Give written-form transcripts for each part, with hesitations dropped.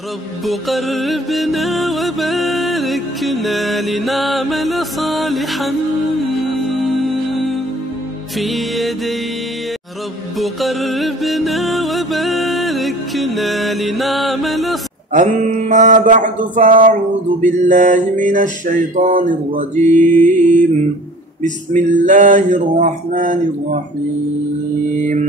رب قلبنا وباركنا لنعمل صالحا في يدي رب قلبنا وباركنا لنعمل أما بعد فأعوذ بالله من الشيطان الرجيم بسم الله الرحمن الرحيم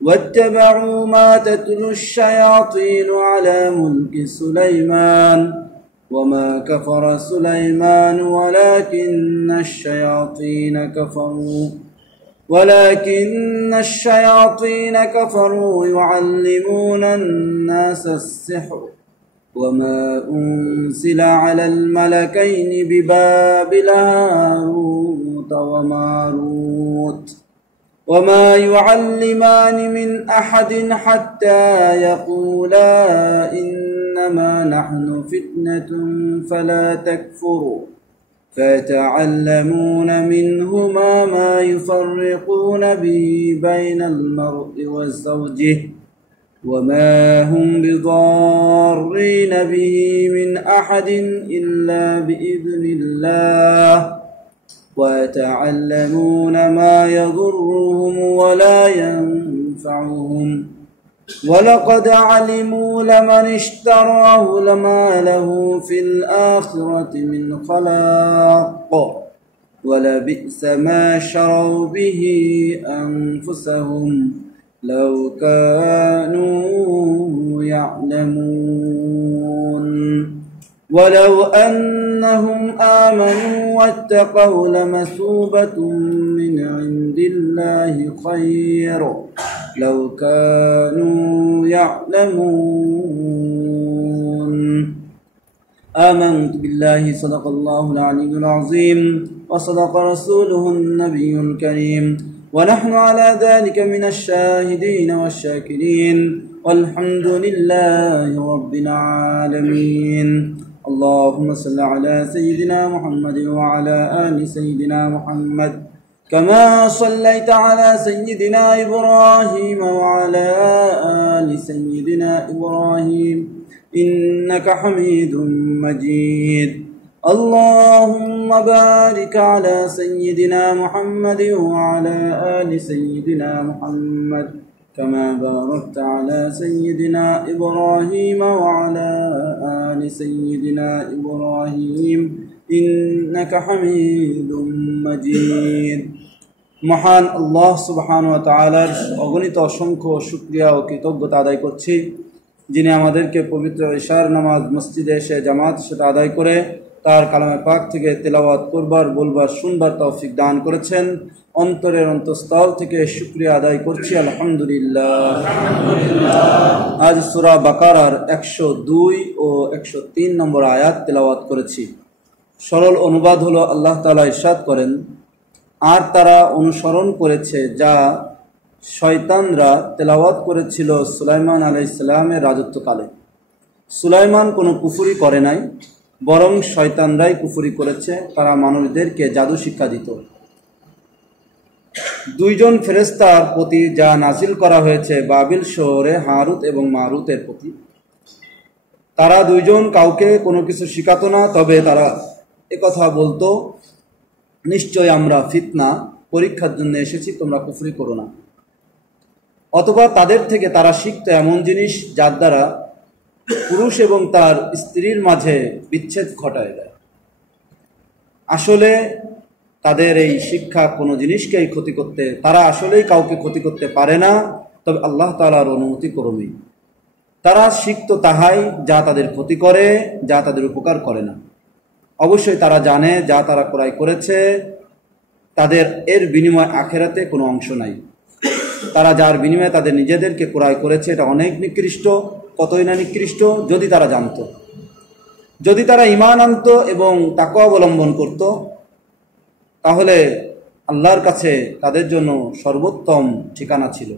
واتبعوا ما تتلو الشياطين على ملك سليمان وما كفر سليمان ولكن الشياطين كفروا يعلمون الناس السحر وما أنزل على الملكين ببابل هاروت وماروت وما يعلمان من أحد حتى يقولا إنما نحن فتنة فلا تكفروا فيتعلمون منهما ما يفرقون به بين المرء وزوجه وما هم بضارين به من أحد إلا بإذن الله ويتعلمون ما يضرهم ولا ينفعهم ولقد علموا لمن اشتراه لما له في الآخرة من خلاق ولبئس ما شروا به أنفسهم لو كانوا يعلمون ولو أنهم آمنوا واتقوا لمثوبة من عند الله خير لو كانوا يعلمون آمنت بالله صدق الله العلي العظيم وصدق رسوله النبي الكريم ونحن على ذلك من الشاهدين والشاكرين والحمد لله رب العالمين اللهم صل على سيدنا محمد وعلى آل سيدنا محمد كما صليت على سيدنا إبراهيم وعلى آل سيدنا إبراهيم إنك حميد مجيد اللهم بارك على سيدنا محمد وعلى آل سيدنا محمد كما باركت على سيدنا إبراهيم وعلى آل سيدنا إبراهيم إنك حميد مجيد মহান আল্লাহ সুবহানাহু ওয়া তাআলার অগণিত অসংখ্য শুকরিয়া ও কৃতজ্ঞতা আদায় করছি, যিনি আমাদেরকে পবিত্র ইশার নামাজ মসজিদে এসে জামাত সাথে আদায় করে তার কালামে পাক থেকে তেলাওয়াত করবার, বলবার, শুনবার তৌফিক দান করেছেন। অন্তরের অন্তঃস্থল থেকে শুকরিয়া আদায় করছি, আলহামদুলিল্লাহ। আজ সূরা বাকারার 102 ও 103 নম্বর আয়াত তেলাওয়াত করেছি। সরল অনুবাদ হলো, আল্লাহ তাআলা ইরশাদ করেন, আর তারা অনুসরণ করেছে যা শয়তানরা তেলাওয়াত করেছিল সুলাইমান আলাইহিস সালামের রাজত্বকালে। সুলাইমান কোনো কুফরি করে নাই, বরং শয়তানরাই কুফরি করেছে। তারা মানুষদেরকে জাদু শিক্ষা দিত। দুইজন ফেরেশতার প্রতি যা নাজিল করা হয়েছে বাবিল শহরে হারুত এবং মারুতের প্রতি। তারা দুইজন কাউকে কোনো কিছু শিখাতো না, তবে তারা একথা বলতো, নিশ্চয় আমরা ফিতনা, পরীক্ষার জন্য এসেছি, তোমরা কুফরি করো না। অথবা তাদের থেকে তারা শিখতো এমন জিনিস যার দ্বারা পুরুষ এবং তার স্ত্রীর মাঝে বিচ্ছেদ ঘটায় দেয়। আসলে তাদের এই শিক্ষা কোনো জিনিসকেই ক্ষতি করতে, তারা আসলেই কাউকে ক্ষতি করতে পারে না, তবে আল্লাহ তাআলার অনুমতি ক্রমেই তারা শিখতো তাহাই যা তাদের ক্ষতি করে, যা তাদের উপকার করে না। অবশ্যই তারা জানে যা তারা ক্রয় করেছে তাদের এর বিনিময় আখেরাতে কোনো অংশ নাই। তারা যার বিনিময়ে তাদের নিজেদেরকে ক্রয় করেছে এটা অনেক নিকৃষ্ট, কতই না নিকৃষ্ট। যদি তারা জানত, যদি তারা ঈমান আনত এবং তাকওয়া অবলম্বন করত, তাহলে আল্লাহর কাছে তাদের জন্য সর্বোত্তম ঠিকানা ছিল,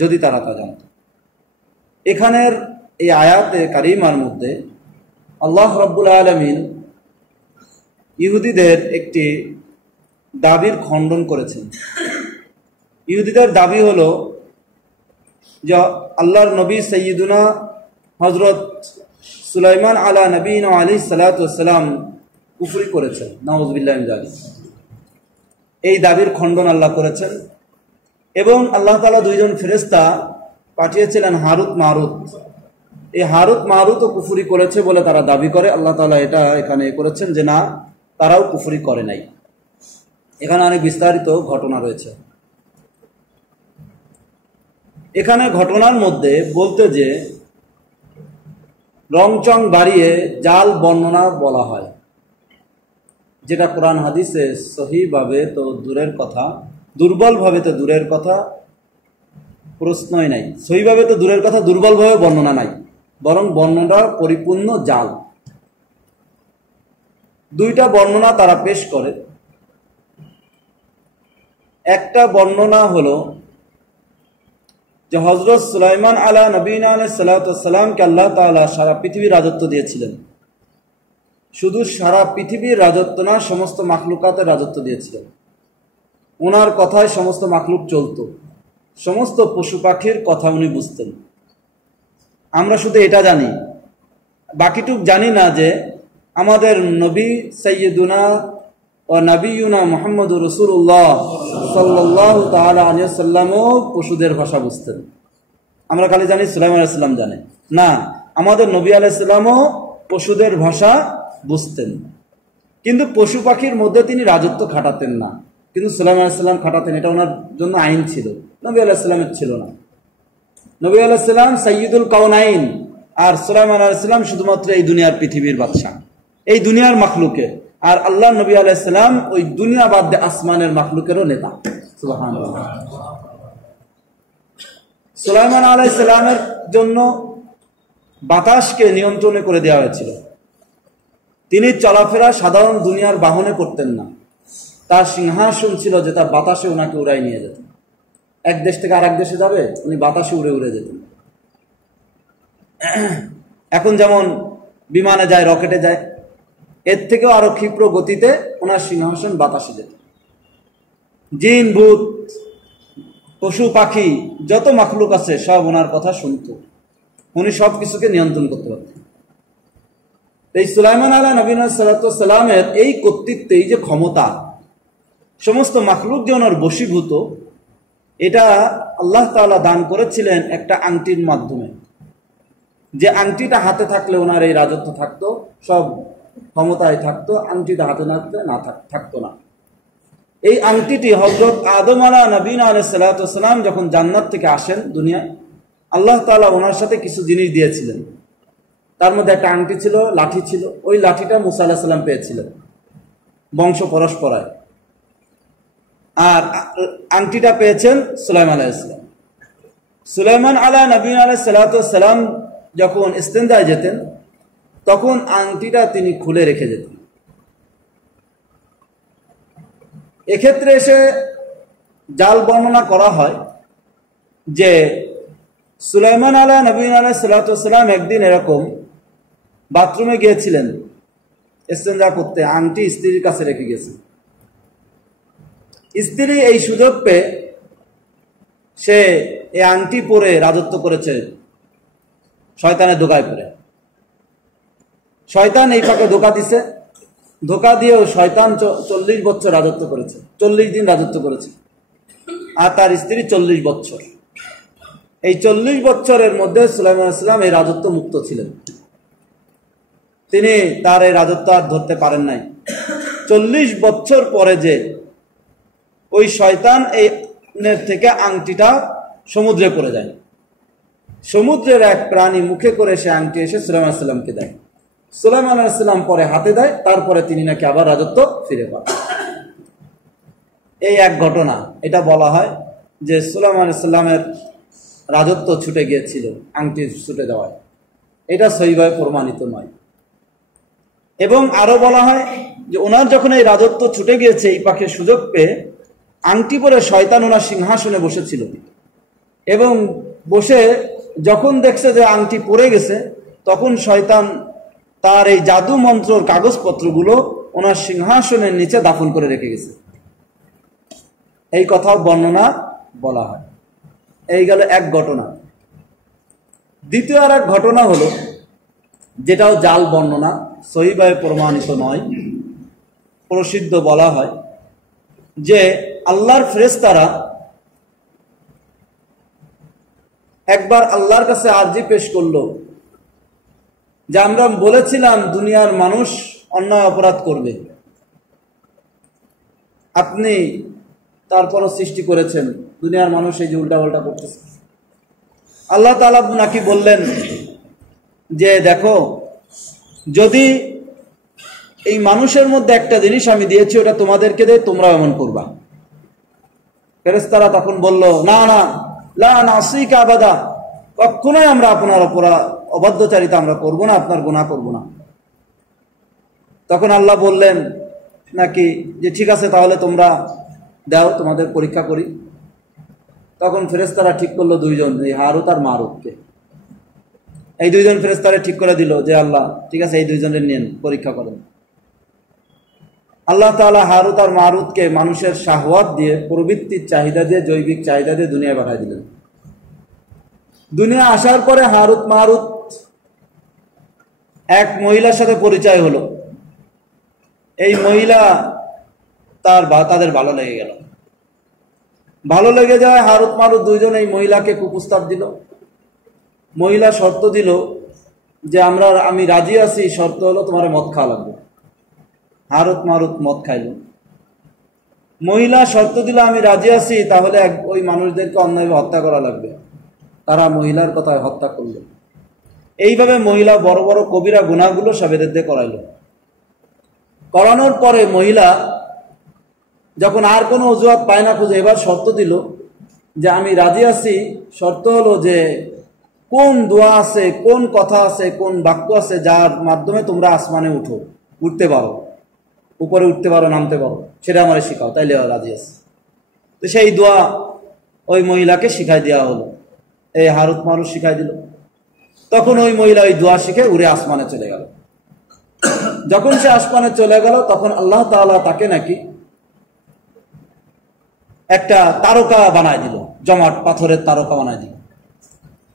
যদি তারা তা জানত। এখানের এই আয়াতে কারিমার মধ্যে আল্লাহ রাব্বুল আলামিন ইহুদিদের একটি দাবির খণ্ডন করেছেন। ইহুদিদের দাবি হলো যে আল্লাহর নবী সৈয়দুনা হযরত সুলাইমান আলা নবীনা আলাইহিস সালাতু ওয়াস সালাম কুফরি করেছেন, নাউযুবিল্লাহি মিন যালিক। এই দাবির খণ্ডন আল্লাহ করেছেন এবং আল্লাহ তাআলা দুইজন ফেরেশতা পাঠিয়েছিলেন হারুত মারুত। এই হারুত মারুতও কুফরি করেছে বলে তারা দাবি করে। আল্লাহ তাআলা এটা এখানে করেছেন যে না, তারাও কুফরি করে নাই। এখানে অনেক বিস্তারিত ঘটনা রয়েছে। এখানে ঘটনার মধ্যে বলতে যে রংচং বাড়িয়ে জাল বর্ণনা বলা হয়, যেটা কোরআন হাদিসে সহিভাবে তো দূরের কথা, দুর্বলভাবে তো দূরের কথা, প্রশ্নই নাই। সহিভাবে তো দূরের কথা, দুর্বলভাবে বর্ণনা নাই, বরং বর্ণনা পরিপূর্ণ জাল। দুইটা বর্ণনা তারা পেশ করে। একটা বর্ণনা হলো যে হযরত সুলাইমান আলা নবীনা আলাইহিস সালাতু ওয়াস সালামকে আল্লাহ তাআলা সারা পৃথিবীর রাজত্ব দিয়েছিলেন। শুধু সারা পৃথিবীর রাজত্ব না, সমস্ত মাখলুকাতের রাজত্ব দিয়েছিলেন। ওনার কথায় সমস্ত মাখলুক চলত, সমস্ত পশু পাখির কথা উনি বুঝতেন। আমরা শুধু এটা জানি, বাকিটুক জানি না যে আমাদের নবী সাইয়্যিদুনা ও নবিয়ুনা মুহাম্মদুর রাসূলুল্লাহ সাল্লাল্লাহু তাআলা আলাইহি ওয়াসাল্লামও পশুদের ভাষা বুঝতেন। আমরা খালি জানি সুলাইমান আলাইহিস সালাম জানে না, আমাদের নবী আলাইহিস সালামও পশুদের ভাষা বুঝতেন। কিন্তু পশু পাখির মধ্যে তিনি রাজত্ব খাটাতেন না, কিন্তু সুলাইমান আলাইহিস সালাম খাটাতেন। এটা ওনার জন্য আইন ছিল, নবী আলাইহিস সালামের ছিল না। নবী আলাইহিস সালাম সাইয়্যিদুল কাউনাইন, আর সুলাইমান আলাইহিস সালাম শুধুমাত্র এই দুনিয়ার পৃথিবীর বাদশা, এই দুনিয়ার মাখলুকের। আর আল্লাহ নবী আলাইহিস সালাম ওই দুনিয়া বাদ দিয়ে আসমানের মাখলুকেরও নেতা। সুবহানাল্লাহ। সুলাইমান আলাইহিস সালামের জন্য বাতাসকে নিয়ন্ত্রণে করে দেওয়া হয়েছিল। তিনি চলাফেরা সাধারণ দুনিয়ার বাহনে করতেন না, তার সিংহাসন ছিল যে তার বাতাসে ওনাকে উড়াই নিয়ে যেত। এক দেশ থেকে আরেক দেশে যাবে, উনি বাতাসে উড়ে উড়ে যেতেন। এখন যেমন বিমানে যায়, রকেটে যায়, এর থেকেও আরো ক্ষিপ্র গতিতে ওনার সিংহাসন বাতাসে যেত। জিন ভূত পশু পাখি যত মাখলুক আছে সব ওনার কথা শুনত, উনি সব কিছুকে নিয়ন্ত্রণ করতে পারতেন। এই সুলাইমান আলা নবীনা সাল্লাল্লাহু আলাইহি ওয়াসাল্লামের এই কর্তৃত্বে, এই যে ক্ষমতা, সমস্ত মাখলুক যে ওনার বশীভূত, এটা আল্লাহ তাআলা দান করেছিলেন একটা আংটির মাধ্যমে। যে আংটিটা হাতে থাকলে ওনার এই রাজত্ব থাকতো, সব ক্ষমতায় থাকতো, আংটিটা হাতে না থাকতো না। এই আংটিটি হযরত আদম আলা নবীনা আলাইহিস সালাতু ওয়াস সালাম যখন জান্নাত থেকে আসেন দুনিয়ায়, আল্লাহ তাআলা ওনার সাথে কিছু জিনিস দিয়েছিলেন। তার মধ্যে একটা আংটি ছিল, লাঠি ছিল। ওই লাঠিটা মুসা আলাইহিস সালাম পেয়েছিলেন বংশ পরস্পরায়, আর আংটিটা পেয়েছেন সুলাইমান আলাইহিস সালাম। সুলাইমান আলা নবীনা আলাইহিস সালাতু ওয়াস সালাম যখন ইস্তেনজায় যেতেন, তখন আংটিটা তিনি খুলে রেখে যেতেন। এক্ষেত্রে এসে জাল বর্ণনা করা হয় যে সুলাইমান আলা নবীনা আলাইহিস সালাতু ওয়াস সালাম একদিন এরকম বাথরুমে গিয়েছিলেন ইস্তেনজা করতে, আংটি স্ত্রীর কাছে রেখে গেছেন। স্ত্রী এই সুযোগ পেয়ে সে এই আংটি পরে রাজত্ব করেছে শয়তানের ধোকায় পড়ে। শয়তান এই ফাঁকে ধোকা দিছে, ধোকা দিয়েও শয়তান 40 বছর রাজত্ব করেছে, 40 দিন রাজত্ব করেছে, আর তার স্ত্রী 40 বছর। এই 40 বছরের মধ্যে সুলাইমান আলাইহিস সালাম এই রাজত্ব মুক্ত ছিলেন। তিনি তার এই রাজত্ব আর ধরতে পারেন নাই। 40 বছর পরে যে ওই শয়তান এই থেকে আংটিটা সমুদ্রে পড়ে যায়, সমুদ্রের এক প্রাণী মুখে করে সে আংটি এসে সুলাইমান আলাইহিস সালামকে দেয়। সুলাইমান আলাইহিস সালাম পরে হাতে দেয়, তারপরে তিনি নাকি আবার রাজত্ব ফিরে পান। এই এক ঘটনা, এটা বলা হয় যে সুলাইমান আলাইহিস সালামের রাজত্ব ছুটে গিয়েছিল আংটি ছুটে দেওয়ায়। এটা সহিভাবে প্রমাণিত নয়। এবং আরো বলা হয় যে ওনার যখন এই রাজত্ব ছুটে গিয়েছে, এই পাখি সুযোগ পেয়ে আংটি পরে শয়তান ওনার সিংহাসনে বসেছিল, এবং বসে যখন দেখছে যে আংটি পড়ে গেছে, তখন শয়তান তার এই জাদু মন্ত্রর কাগজপত্রগুলো ওনার সিংহাসনের নিচে দাফন করে রেখে গেছে। এই কথাও বর্ণনা বলা হয়। এই গেল এক ঘটনা। দ্বিতীয় আর এক ঘটনা হলো, যেটাও জাল বর্ণনা, সহিভাবে প্রমাণিত নয়, প্রসিদ্ধ বলা হয় যে আল্লাহর ফেরেশতারা একবার আল্লাহর কাছে আরজি পেশ করলো যে আমরা বলেছিলাম দুনিয়ার মানুষ অন্যায় অপরাধ করবে, আপনি তারপরও সৃষ্টি করেছেন, দুনিয়ার মানুষ এই যে উল্টাপাল্টা করতেছে। আল্লাহ তাআলা নাকি বললেন যে দেখো, যদি এই মানুষের মধ্যে একটা জিনিস আমি দিয়েছি ওটা তোমাদেরকে দেয়, তোমরা এমন করবা। ফেরেশতারা তখন বলল, না না, লা নাসিকা আবাদা, কখনোই আমরা আপনার অবাধ্যচারিতা আমরা করব না, আপনার গুনাহ করব না। তখন আল্লাহ বললেন নাকি যে ঠিক আছে, তাহলে তোমরা দাও, তোমাদের পরীক্ষা করি। তখন ফেরেশতারা ঠিক করলো দুইজন, এই হারুত আর মারুতকে। এই দুইজন ফেরেশতারা ঠিক করে দিল যে আল্লাহ ঠিক আছে, এই দুইজনের নেন, পরীক্ষা করেন। আল্লাহ তাআলা হারুত আর মারুতকে মানুষের শাহওয়াত দিয়ে, প্রবৃত্তির চাহিদা দিয়ে, জৈবিক চাহিদা দিয়ে দুনিয়ায় পাঠিয়ে দিলেন। দুনিয়া আসার পরে হারুত মারুত এক মহিলার সাথে পরিচয় হলো। এই মহিলা তাদের ভালো লেগে গেল। ভালো লেগে যায়, হারুত মারুত দুইজন এই মহিলাকে কুপ্রস্তাব দিল। মহিলা শর্ত দিল যে আমি রাজি আছি, শর্ত হলো তোমার মদ খাওয়া লাগবে। হারুত মারুত মদ খাইল। মহিলা শর্ত দিল আমি রাজি আছি, তাহলে ওই মানুষদেরকে অন্যায়ভাবে হত্যা করা লাগবে। তারা মহিলার কথায় হত্যা করলো। এইভাবে মহিলা বড় বড় কবিরা গুনাহগুলো সব এদের দিয়ে করাইলো। করানোর পরে মহিলা যখন আর কোনো অজুহাত পায় না খুঁজে, এবার শর্ত দিল যে আমি রাজি আছি, শর্ত হলো যে কোন দোয়া আছে, কোন কথা আছে, কোন বাক্য আছে যার মাধ্যমে তোমরা আসমানে উঠতে পারো, উপরে উঠতে পারো, নামতে পারো, সেটা আমার শিখাও, তাইলে রাজি আছে। তো সেই দোয়া ওই মহিলাকে শিখাই দেওয়া হলো। এই হারুত মারুত শিখাই দিল। তখন ওই মহিলা ওই দোয়া শিখে উড়ে আসমানে চলে গেল। যখন সে আসমানে চলে গেল, তখন আল্লাহ তাআলা তাকে নাকি একটা তারকা বানায় দিল, জমাট পাথরের তারকা বানায় দিল।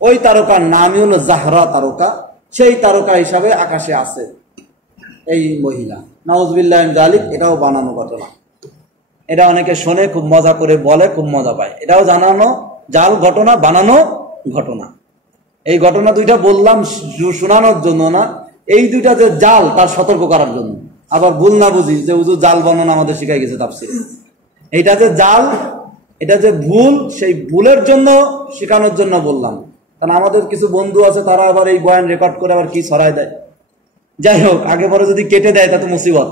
ওই তারকার নামই হলো জাহরা তারকা। সেই তারকা হিসাবে আকাশে আছে এই মহিলা। নাউজুবিল্লাহ মিন যালিক। এটাও বানানো ঘটনা। এটা অনেকে শোনে, খুব মজা করে বলে, খুব মজা পায়। এটাও জানানো জাল ঘটনা, বানানো ঘটনা। এই ঘটনা দুইটা বললাম শোনানোর জন্য না, এই দুইটা যে জাল তার সতর্ক করার জন্য। আবার ভুল না বুঝি যে হুজুর জাল বর্ণনা আমাদের শিখাই গেছে তাফসীরে। এইটা যে জাল, এটা যে ভুল, সেই ভুলের জন্য শেখানোর জন্য বললাম। কারণ আমাদের কিছু বন্ধু আছে, তারা আবার এই বয়ান রেকর্ড করে আবার কি ছড়ায় দেয়। যাই হোক, আগে পরে যদি কেটে দেয় তা তো মুসিবত।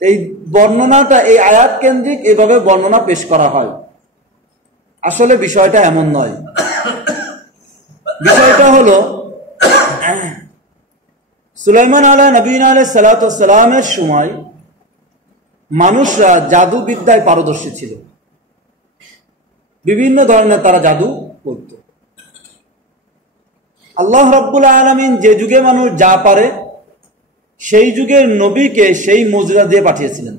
এই বর্ণনাটা, এই আয়াত কেন্দ্রিক এইভাবে বর্ণনা পেশ করা হয়। আসলে বিষয়টা এমন নয়। বিষয়টা হলো, সুলাইমান নবী আলাইহিস সালাতু ওয়াস সালামের সময় মানুষরা জাদু বিদ্যায় পারদর্শী ছিল। বিভিন্ন ধরনের তারা জাদু করত। আল্লাহ রাব্বুল আলামিন যে যুগে মানুষ যা পারে, সেই যুগের নবীকে সেই মুজরা দিয়ে পাঠিয়েছিলেন।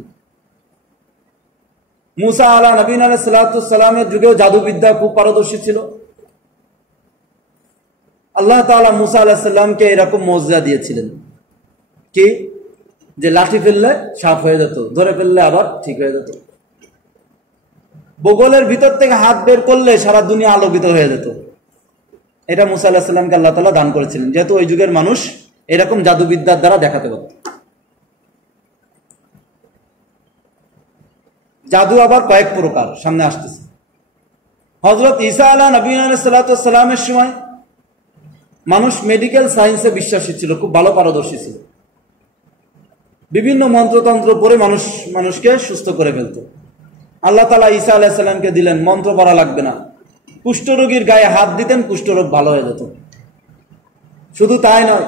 মুসা নবী আলাইহিস সালাতু ওয়াস সালামের যুগেও জাদুবিদ্যা খুব পারদর্শী ছিল। আল্লাহ তাআলা মুসা আলাইহিস সালামকে এরকম মুজরা দিয়েছিলেন কি, যে লাঠি ফেললে সাপ হয়ে যেত, ধরে ফেললে আবার ঠিক হয়ে যেত, বগলের ভিতর থেকে হাত বের করলে সারা দুনিয়া আলোকিত হয়ে যেত। এটা মুসা আলাইহিস সালামকে আল্লাহ তাআলা দান করেছিলেন, যেহেতু ওই যুগের মানুষ এরকম জাদুবিদ্যার দ্বারা দেখাতে পারত। জাদু আবার কয়েক প্রকার সামনে আসতেছে। হযরত ঈসা নবী আলাইহিস সালাতু ওয়াস সালামের সময় মানুষ মেডিকেল সায়েন্সে বিশ্বাসী ছিল, খুব ভালো পারদর্শী ছিল। বিভিন্ন মন্ত্রতন্ত্র পড়ে মানুষকে সুস্থ করে ফেলত। আল্লাহ তাআলা ঈসা আলাইহিস সালামকে দিলেন, মন্ত্র পড়া লাগবে না, কুষ্ঠরোগীর গায়ে হাত দিতেন, কুষ্ঠরোগ ভালো হয়ে যেত। শুধু তাই নয়,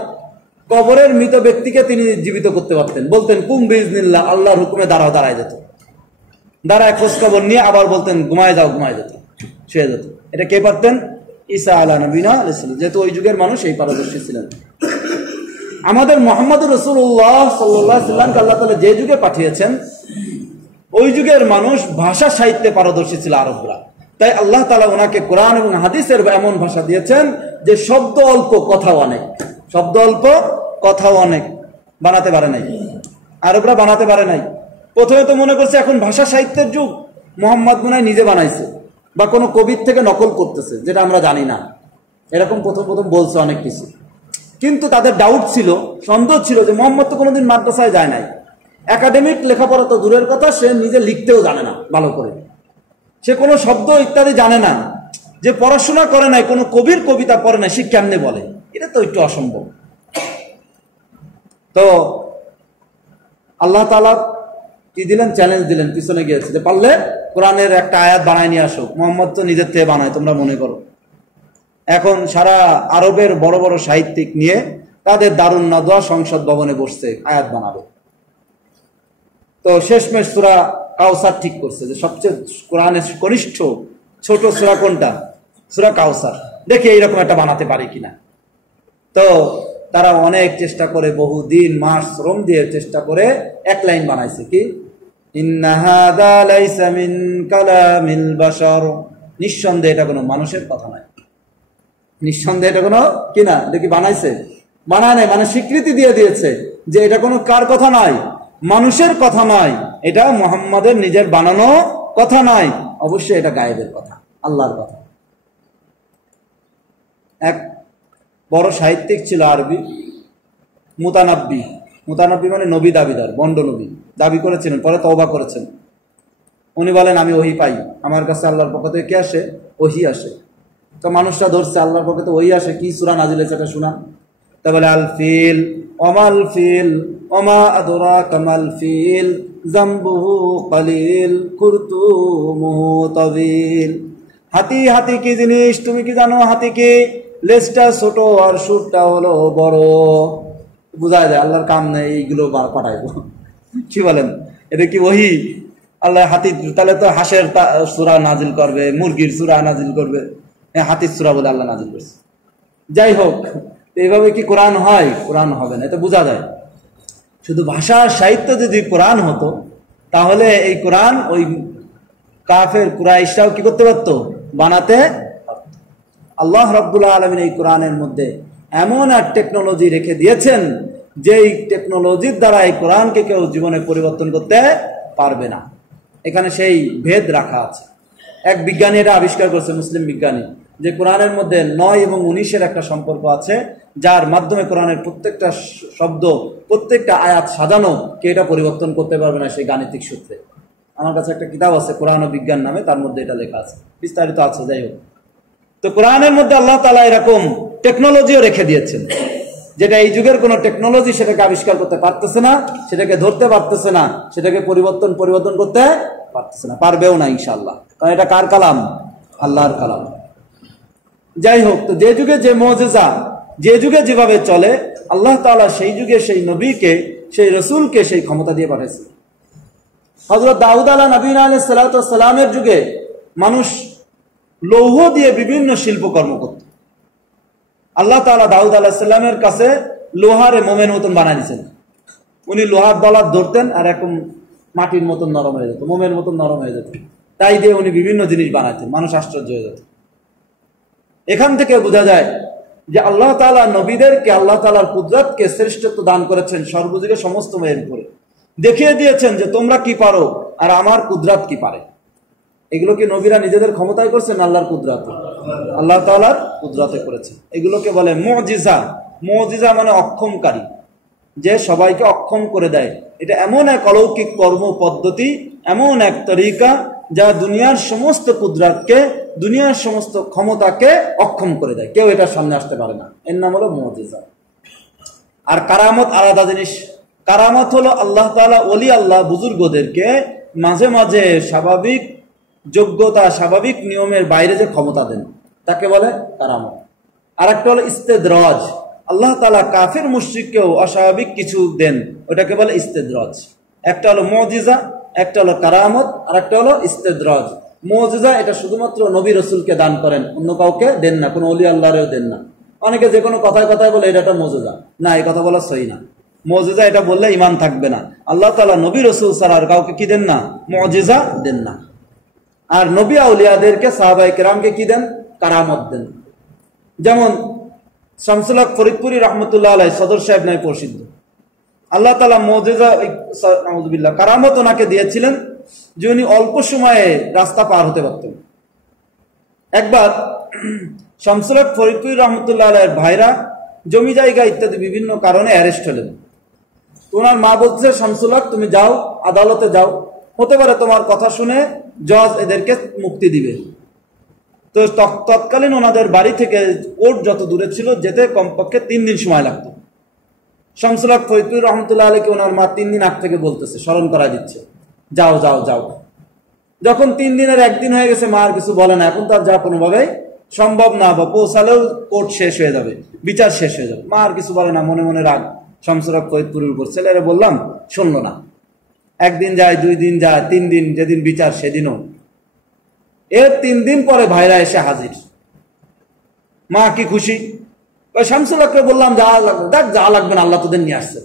কবরের মৃত ব্যক্তিকে তিনি জীবিত করতে পারতেন। বলতেন কুম বিইজনিল্লাহ, আল্লাহর হুকুমে দাঁড়ায় যেত। দাঁড়ায় খোঁজ খবর নিয়ে আবার বলতেন ঘুমায় যাও, ঘুমায় যেত, শুয়ে যেত। এটা কে পারতেন? ঈসা নবী আলাইহিস সালাম। যেহেতু ওই যুগের মানুষ এই পারদর্শী ছিলেন। আমাদের মুহাম্মদ রাসূলুল্লাহ সাল্লাল্লাহু আলাইহি ওয়াসাল্লামকে আল্লাহ তাআলা যে যুগে পাঠিয়েছেন, ওই যুগের মানুষ ভাষা সাহিত্যে পারদর্শী ছিল। আরবরা তাই আল্লাহ তাআলা ওনাকে কোরআন এবং হাদিসের এমন ভাষা দিয়েছেন যে শব্দ অল্প কথা অনেক, শব্দ অল্প কথা অনেক। বানাতে পারে নাই, আরবরা বানাতে পারে নাই। প্রথমে তো মনে করছে এখন ভাষা সাহিত্যের যুগ, মোহাম্মদ মনে হয় নিজে বানাইছে বা কোনো কবির থেকে নকল করতেছে, যেটা আমরা জানি না। এরকম প্রথম প্রথম বলছে অনেক কিছু, কিন্তু তাদের ডাউট ছিল, সন্দেহ ছিল যে মোহাম্মদ তো কোনোদিন মাদ্রাসায় যায় নাই, একাডেমিক লেখাপড়া তো দূরের কথা, সে নিজে লিখতেও জানে না ভালো করে, সে কোনো শব্দ ইত্যাদি জানে না, যে পড়াশোনা করে নাই, কোনো কবির কবিতা পড়ে নাই, সে কেমনে বলে? এটা তো একটু অসম্ভব। তো আল্লাহ তাআলা কি দিলেন? চ্যালেঞ্জ দিলেন, পিছনে গিয়েছে যে পারলে কোরআনের একটা আয়াত বানায় নিয়ে আসো। মোহাম্মদ তো নিজের থেকে বানায়, তোমরা মনে করো। এখন সারা আরবের বড় বড় সাহিত্যিক নিয়ে তাদের দারুন নাদওয়া সংসদ ভবনে বসছে, আয়াত বানাবে। তো শেষমেশ সূরা কাউসার ঠিক করছে যে সবচেয়ে কোরআনের কনিষ্ঠ ছোট সূরা কোনটা? সূরা কাউসার। দেখি এইরকম একটা বানাতে পারি কিনা। তো তারা অনেক চেষ্টা করে, বহুদিন মাস শ্রম দিয়ে চেষ্টা করে এক লাইন বানাইছে, কি ইন্না হাযা লাইসা মিন কালামিল বাশার, নিঃসন্দেহে এটা কোনো মানুষের কথা নয়, নিঃসন্দেহে এটা কোনো কি না। দেখি বানাইছে? বানায় নাই, মানে স্বীকৃতি দিয়ে দিয়েছে যে এটা কোনো কার কথা নয়, মানুষের কথা নয়, এটা মুহাম্মাদের নিজের বানানো কথা নয়, অবশ্যই এটা গায়েবের কথা, আল্লাহর কথা। এক বড় সাহিত্যিক ছিল আরবি, মুতানাব্বি। মুতানাব্বি মানে নবী দাবিদার, বন্ড নবী দাবি করেছিলেন, পরে তওবা করেছেন। উনি বলেন আমি ওহী পাই, আমার কাছে আল্লাহর পক্ষ থেকে কে আসে? ওহী আসে। তো মানুষটা ধরছে আল্লাহর পক্ষ থেকে ওহী আসে, কি সূরা নাজিল হয়েছে এটা শোনা। তা বলে আল ফিল ওমাল ফিল ওমা আদরাকা মাল ফিল জামবুহু কালিল কুরতুমুহু তাবিল। হাতি, হাতি কি জিনিস তুমি কি জানো? হাতি কি? লেজটা ছোট আর সুরটা হলো বড়। বুঝা যায় আল্লাহর কাম নেই, এইগুলো পাঠাইবো। কি বলেন? এটা কি ওহী? আল্লাহ হাতি, তাহলে তো হাঁসের সূরা নাজিল করবে, মুরগির সূরা নাজিল করবে, হাতির সূরা বলে আল্লাহ নাজিল করছে। যাই হোক, এইভাবে কি কোরআন হয়? কোরআন হবে না, এটা বোঝা যায়। শুধু ভাষা সাহিত্য যদি কোরআন হতো, তাহলে এই কোরআন ওই কাফের কুরাইশরাও কি করতে পারতো? বানাতে। আল্লাহ রাব্বুল আলামিন এই কোরআনের মধ্যে এমন এক টেকনোলজি রেখে দিয়েছেন, যেই টেকনোলজির দ্বারা এই কোরআনকে কেউ জীবনে পরিবর্তন করতে পারবে না। এখানে সেই ভেদ রাখা আছে। এক বিজ্ঞানী এটা আবিষ্কার করছে, মুসলিম বিজ্ঞানী, যে কোরআনের মধ্যে 9 এবং 19-এর একটা সম্পর্ক আছে, যার মাধ্যমে কোরআনের প্রত্যেকটা শব্দ, প্রত্যেকটা আয়াত সাজানো, কে এটা পরিবর্তন করতে পারবে না সেই গাণিতিক সূত্রে। আমার কাছে একটা কিতাব আছে কোরআন ও বিজ্ঞান নামে, তার মধ্যে এটা লেখা আছে, বিস্তারিত আছে। যাই হোক, তো কোরআনের মধ্যে আল্লাহ তাআলা এরকম টেকনোলজিও রেখে দিয়েছেন, যেটা এই যুগের কোন টেকনোলজি সেটাকে আবিষ্কার করতে পারতেছে না, সেটাকে ধরতে পারতেছে না, সেটাকে পরিবর্তন করতে পারতেছে না, পারবেও না ইনশাআল্লাহ। কারণ এটা কার কালাম? আল্লাহর কালাম। যাই হোক, তো যে যুগে যে মুজিজা, যে যুগে যেভাবে চলে, আল্লাহ তাআলা সেই যুগে সেই নবীকে, সেই রাসূলকে সেই ক্ষমতা দিয়ে পাঠিয়েছেন। হযরত দাউদ আলাইহিস সালামের যুগে মানুষ লৌহ দিয়ে বিভিন্ন শিল্পকর্ম করত। আল্লাহ তাআলা দাউদ আলাইহিস সালামের কাছে লোহারে মোমের মতন বানাই দিয়েছেন। উনি লোহার দলাত ধরতেন আর এরকম মাটির মতন নরম হয়ে যেত, মোমের মতন নরম হয়ে যেত। তাই দিয়ে উনি বিভিন্ন জিনিস বানাতেন, মানুষ আশ্চর্য হয়ে যেত। এখান থেকে বোঝা যায় যে আল্লাহ তাআলা নবীদেরকে, আল্লাহ তাআলার কুদরতকে শ্রেষ্ঠত্ব দান করেছেন সর্বযুগে সমস্ত মেয়ের উপরে, দেখিয়ে দিয়েছেন যে তোমরা কি পারো আর আমার কুদরত কি পারে। এগুলো কি নবীরা নিজেদের ক্ষমতায় করছেন? আল্লাহর কুদরতে, আল্লাহ তাআলার কুদরতে করেছে। এগুলোকে বলে মুজিজা। মুজিজা মানে অক্ষমকারী, যে সবাইকে অক্ষম করে দেয়। এটা এমন এক অলৌকিক কর্ম পদ্ধতি, এমন এক তরিকা, যা দুনিয়ার সমস্ত কুদরতকে, দুনিয়ার সমস্ত ক্ষমতাকে অক্ষম করে দেয়, কেউ এটার সামনে আসতে পারে না। এর নাম হলো মুজিজা। আর কারামত আলাদা জিনিস। কারামত হলো আল্লাহ তাআলা ওলি আল্লাহ বুজুর্গদেরকে মাঝে মাঝে স্বাভাবিক যোগ্যতা, স্বাভাবিক নিয়মের বাইরে যে ক্ষমতা দেন, তাকে বলে কারামত। আর একটা হলো ইস্তেদরাজ। আল্লাহ তাআলা কাফির মুশরিককেও অস্বাভাবিক কিছু দেন, ওটাকে বলে ইস্তেদরাজ। একটা হলো মুজিজা, একটা হলো কারামত, আর একটা হলো ইস্তেদরাজ। মুজিজা এটা শুধুমাত্র নবী রাসূলকে দান করেন, অন্য কাউকে দেন না, কোনো ওলি আল্লাহরেও দেন না। অনেকে যে কোনো কথায় কথায় বলে এটা একটা মুজিজা, না, এই কথা বলা সহি না। মুজিজা এটা বললে ঈমান থাকবে না। আল্লাহ তাআলা নবী রাসূল ছাড়া আর কাউকে কি দেন না? মুজিজা দেন না। আর নবী আউলিয়াদেরকে সাহাবায়ে কেরামকে কি দেন? কারামত দেন। যেমন শামসুল হক ফরিদপুরি রহমতুল্লাহ আলাইহি সদর সাহেব নাই প্রসিদ্ধ, আল্লাহ তাআলা মুজিজা নাউযুবিল্লাহ কারামত ওনাকে দিয়েছিলেন যে উনি অল্প সময়ে রাস্তা পার হতে পারতেন। একবার শামসুল হক ফরিদপুরি রহমতুল্লাহ আলাইহির ভাইরা জমি জায়গা ইত্যাদি বিভিন্ন কারণে অ্যারেস্ট হলেন। ওনার মা বলছে, শামসুল হক তুমি যাও, আদালতে যাও, হতে পারে তোমার কথা শুনে জজ এদেরকে মুক্তি দিবে। তো তৎকালীন ওনাদের বাড়ি থেকে কোর্ট যত দূরে ছিল যেতে কমপক্ষে 3 দিন সময় লাগতো। শামসুল হক ফরিদপুরি রহমতুল্লাহ আলাইহিকে ওনার মা 3 দিন আগ থেকে বলতেছে, স্মরণ করা দিচ্ছে, যাও যাও যাও। যখন 3 দিনের একদিন হয়ে গেছে, মা আর কিছু বলে না, এখন তো আর যাওয়া কোনোভাবেই সম্ভব না, বা পৌঁছালেও কোর্ট শেষ হয়ে যাবে, বিচার শেষ হয়ে যাবে। মা আর কিছু বলে না, মনে মনে রাগ শামসুল হক ফরিদপুরের উপর। ছেলেরা বললাম, শুনলো না। 1 দিন যায়, 2 দিন যায়, 3 দিন, যেদিন বিচার সেদিনও। এর 3 দিন পরে ভাইরা এসে হাজির। মা কি খুশি, শামসুল হককে বললাম যা লাগবে, দেখ যা লাগবে না আল্লাহ তোদের নিয়ে আসছে।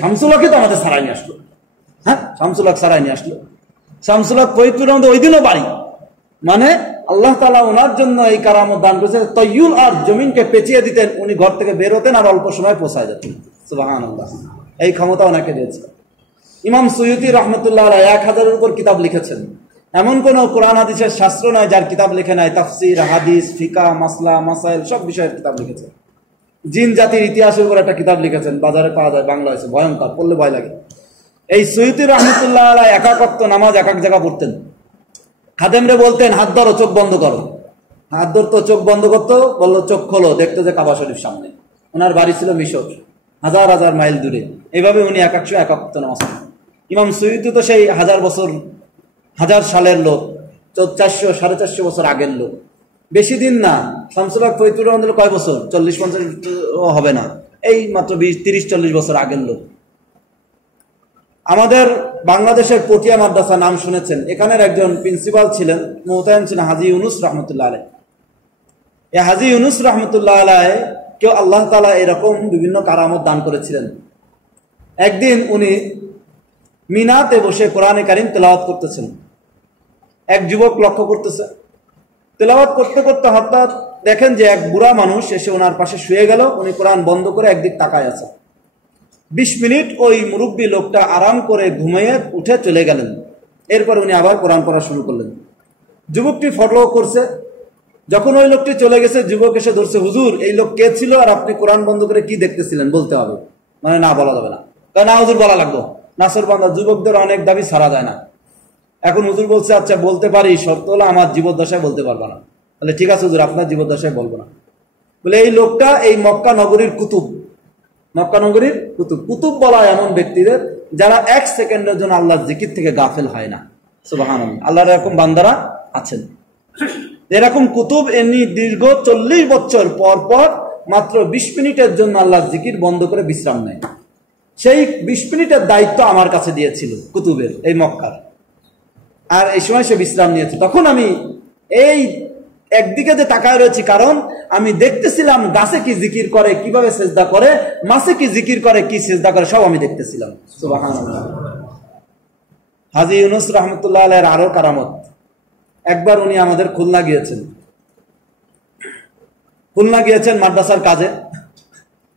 শামসুল হকই তো আমাদের সারাই নিয়ে আসলো। হ্যাঁ, শামসুল হক সারাই নিয়ে আসলো। শামসুল হক ফরিদপুরের মধ্যে ওই দিনও বাড়ি, মানে আল্লাহ তাআলা ওনার জন্য এই কারামত দান করেছে। তৈয়ুল আর জমিনকে পেঁচিয়ে দিতেন, উনি ঘর থেকে বের হতেন আর অল্প সময় পৌঁছায় যেতেন। সুবহানাল্লাহ, এই ক্ষমতা ওনাকে দিয়েছে। ইমাম সুয়ুতি রহমতুল্লাহ আলাইহি 1000-এর উপর কিতাব লিখেছেন। এমন কোন কোরআন হাদিসের শাস্ত্র নয় যার কিতাব লিখে নাই। তাফসির, হাদিস, ফিকা, মাসলা, মাসাইল সব বিষয়ের কিতাব লিখেছেন। জিন জাতির ইতিহাসের উপর একটা কিতাব লিখেছেন, বাজারে পাওয়া যায়, বাংলা হয়েছে, ভয়ঙ্কর, পড়লে ভয় লাগে। এই সুয়ুতি রহমতুল্লাহ আলাইহি একাকত্ব নামাজ এক এক জায়গা পড়তেন। খাদেমরে বলতেন, হাত ধরো, চোখ বন্ধ করো। হাত ধরতো, চোখ বন্ধ করতো, বললো চোখ খোলো, দেখতো যে কাবা শরীফ সামনে। ওনার বাড়ি ছিল মিশর, 1000 মাইল দূরে। এইভাবে উনি এক একশো একাত্ত নামাজ পড়তেন। ইমাম সুয়ুতি তো সেই 1000 সালের লোক, 400-450 বছর আগের লোক, বেশি দিন না। শামসুল হক ফরিদপুর রহমতুল্লাহ কয় বছর? 40-50 হবে না, এই মাত্র 20-30-40 বছর আগের লোক। আমাদের বাংলাদেশের পটিয়া মাদ্রাসা নাম শুনেছেন, এখানের একজন প্রিন্সিপাল ছিলেন, মোহতামিম ছিলেন হাজী ইউনুস রহমতুল্লাহ আলাইহি। এই হাজী ইউনুস রহমতুল্লাহ আলাইহি কেউ আল্লাহ তাআলা এরকম বিভিন্ন কারামত দান করেছিলেন। একদিন উনি মিনাতে বসে কোরআনে কারীম তেলাওয়াত করতেছেন। এক যুবক লক্ষ্য করতেছে, তেলাওয়াত করতে করতে হঠাৎ দেখেন যে এক বুড়া মানুষ এসে ওনার পাশে শুয়ে গেল। উনি কোরআন বন্ধ করে একদিক তাকায় আছে। 20 মিনিট ওই মুরব্বী লোকটা আরাম করে ঘুমিয়ে উঠে চলে গেলেন। এরপর উনি আবার কোরআন পড়া শুরু করলেন। যুবকটি ফলো করছে। যখন ওই লোকটি চলে গেছে, যুবক এসে ধরছে, হুজুর এই লোক কে ছিল আর আপনি কোরআন বন্ধ করে কি দেখতেছিলেন? বলতে হবে, মানে না বলা যাবে না। না হুজুর বলা লাগলো, নাসর বান্দা, যুবকদের অনেক দাবি ছাড়া যায় না। এখন হুজুর বলছে, আচ্ছা বলতে পারি, শর্ত হলো আমার জীবদ্দশায় বলতে পারবো না। বলে ঠিক আছে হুজুর, আপনার জীবদ্দশায় বলবো না। বলে এই লোকটা এই মক্কা নগরীর কুতুব, মক্কা নগরীর কুতুব। কুতুব বলা এমন ব্যক্তিদের যারা 1 সেকেন্ডের জন্য আল্লাহর জিকির থেকে গাফেল হয় না। সুবহানাল্লাহ, আল্লাহর এরকম বান্দারা আছেন। এরকম কুতুব এমনি দীর্ঘ 40 বছর পর পর মাত্র 20 মিনিটের জন্য আল্লাহর জিকির বন্ধ করে বিশ্রাম নেয়। সেই 20 মিনিটের দায়িত্ব আমার কাছে দিয়েছিল কুতুবের, এই মক্কার। আর এই সময় সে বিশ্রাম নিয়েছে। তখন আমি এই একদিকে যে তাকায় রয়েছি, কারণ আমি দেখতেছিলাম গাছে কি জিকির করে, কিভাবে সেজদা করে, মাছে কি জিকির করে, কি সেজদা করে, সব আমি দেখতেছিলাম। সুবহানাল্লাহ। হাজী ইউনুস রহমতুল্লাহ আলাইহির আরো কারামত। একবার উনি আমাদের খুলনা গিয়েছেন মাদ্রাসার কাজে।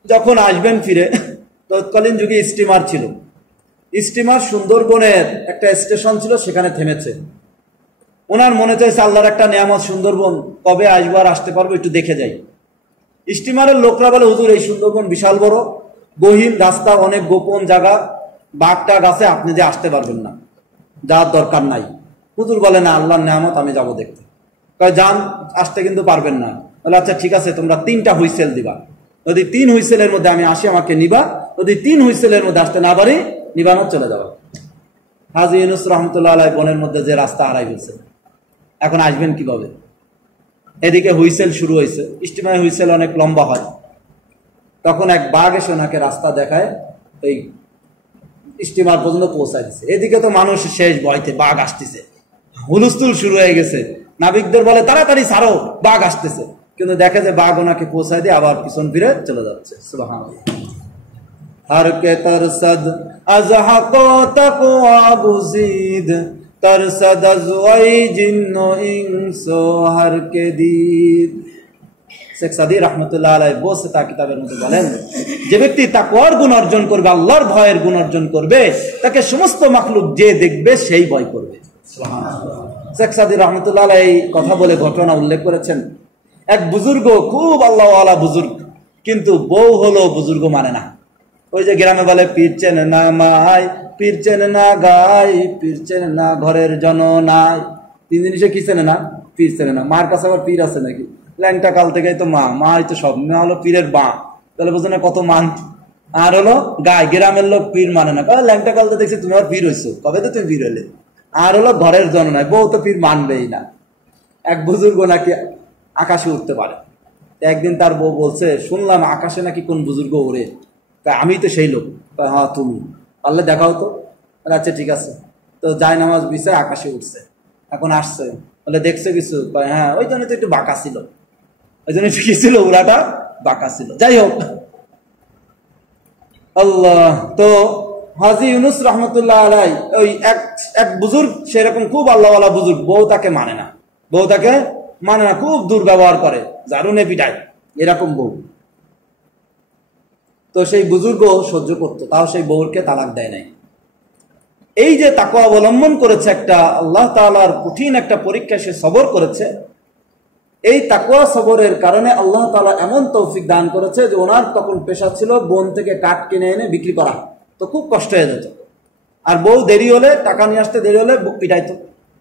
যখন আসবেন ফিরে, তৎকালীন যুগে স্টিমার ছিল। স্টিমার সুন্দরবনের একটা স্টেশন ছিল, সেখানে থেমেছে। ওনার মনে চাইছে আল্লাহর একটা নিয়ামত সুন্দরবন, কবে আসবো আর আসতে পারবো, একটু দেখে যাই। স্টিমারের লোকরা বলে, হুজুর এই সুন্দরবন বিশাল বড়, গহীন রাস্তা, অনেক গোপন জায়গা, বাঘটা গাছে, আপনি যে আসতে পারবেন না, যাওয়ার দরকার নাই। হুজুর বলে, না আল্লাহর নিয়ামত, আমি যাবো দেখতে। কয় যান, আসতে কিন্তু পারবেন না। বলে আচ্ছা ঠিক আছে, তোমরা 3টা হুইসেল দিবা, যদি 3 হুইসেলের মধ্যে আমি আসি আমাকে নিবা, যদি 3 হুইসেলের মধ্যে আসতে না পারি নিবানো চলে যাওয়া। হাজী ইউনুস রহমতুল্লাহ আলাইহি বনের মধ্যে যে রাস্তা হারাই ফেলছে, এখন আসবেন কিভাবে? এদিকে হুইসেল শুরু হয়েছে, স্টিমার হুইসেল অনেক লম্বা হয়। তখন এক বাঘ এসে ওনাকে রাস্তা দেখায়, এই স্টিমার পর্যন্ত পৌঁছায় দিচ্ছে। এদিকে তো মানুষ শেষ ভয়তে, বাঘ আসতেছে, হুলস্থুল শুরু হয়ে গেছে। নাবিকদের বলে তাড়াতাড়ি ছাড়ো, বাঘ আসতেছে। কিন্তু দেখে যে বাঘ ওনাকে পৌঁছায় দিয়ে আবার পিছন ফিরে চলে যাচ্ছে। সুবহানাল্লাহ। हर के तरसद अज़ हक़ो तक़वा बुज़ीद तरसद जुआई जिन्नो इंसो हर के दीद। শেখ সাদী রাহমাতুল্লাহ আলাইহি বসে তা কিতাবের মধ্যে বলেন, যে ব্যক্তি তাকওয়ার গুণ অর্জন করবে, আল্লাহর ভয়ের গুণ অর্জন করবে, তাকে সমস্ত মাখলুক যে দেখবে সেই ভয় করবে। সুবহানাল্লাহ। শেখ সাদী রাহমাতুল্লাহ আলাইহি কথা বলে ঘটনা উল্লেখ করেছেন, এক বুজুর্গ, খুব আল্লাহওয়ালা বুজুর্গ, কিন্তু বউ হলো বুজুর্গ মানে না। ওই যে গ্রামে বলে পীর চেনে না মাই, পীর চেনে না গাই, পীর চেনে না ঘরের জন নাই। তিন জিনিসে কি চেনে না? পীর চেনে না। মার কাছে আবার পীর আছে নাকি? ল্যাংটা কাল থেকে তো মা, মা হয়তো সব, মা হলো পীরের বা, তাহলে বুঝো না কত মান। আর হলো গাই, গ্রামের লোক পীর মানে না, ল্যাংটা কালতে দেখছি তুমি আর পীর হইছো, কবে তো তুমি পীর হইলে। আর হলো ঘরের জন নাই, বউ তো পীর মানবেই না। এক বুজুর্গ নাকি আকাশে উঠতে পারে। একদিন তার বউ বলছে, শুনলাম আকাশে নাকি কোন বুজুর্গ ওড়ে, তাই আমি তো সেই লোক। হ্যাঁ তুমি পারলে দেখাও তো। আচ্ছা ঠিক আছে। তো যায় নামাজ বিছায় আকাশে উঠছে, এখন আসছে, বলে দেখছে কিছু? হ্যাঁ, ওই জন্য তো একটু বাঁকা ছিল, ওই জন্য কি ছিল, ওরাটা বাঁকা ছিল। যাই হোক, আল্লাহ। তো হাজী ইউনুস রহমতুল্লাহ আলাই, ওই এক বুজুর্গ, সেরকম খুব আল্লাহওয়ালা বুজুর্গ, বউ তাকে মানে না, বউ তাকে মানে না, খুব দুর্ব্যবহার করে, জারুনে পিটায়, এরকম বউ। তো সেই বুজুর্গ সহ্য করতো, তাও সেই বউকে তালাক দেয় নাই। এই যে তাকওয়া অবলম্বন করেছে, একটা আল্লাহ তাআলার কঠিন একটা পরীক্ষা সে সবর করেছে, এই তাকওয়া সবরের কারণে আল্লাহ তাআলা এমন তৌফিক দান করেছে যে ওনার তখন পেশা ছিল বন থেকে কাঠ কিনে এনে বিক্রি করা, তো খুব কষ্ট হয়ে যেত। আর বউ দেরি হলে, টাকা নিয়ে আসতে দেরি হলে পিটাইতো,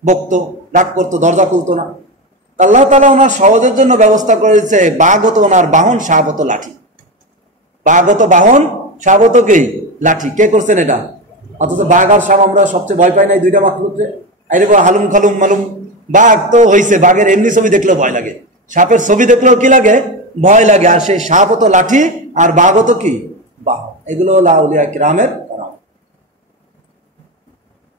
বকতো, রাগ করতো, দরজা খুলতো না। আল্লাহ তাআলা ওনার সহজের জন্য ব্যবস্থা করেছে, বাঘত ওনার বাহন, সাহাবত লাঠি। বাঘত বাহন, সাহাবত কি লাঠি। কে করছেন এটা? অথচ বাঘ আর সাপ আমরা সবচেয়ে ভয় পাই নাই, দুইটা মাখলুককে। এরকম হালুম খালুম মালুম। বাঘ তো হয়েছে, বাঘের এমনি ছবি দেখলেও ভয় লাগে, সাপের ছবি দেখলেও কি লাগে? ভয় লাগে। আর সেই সাপও লাঠি, আর বাঘও তো কি বাহন। এগুলো হলো আউলিয়া কিরামের কারাম।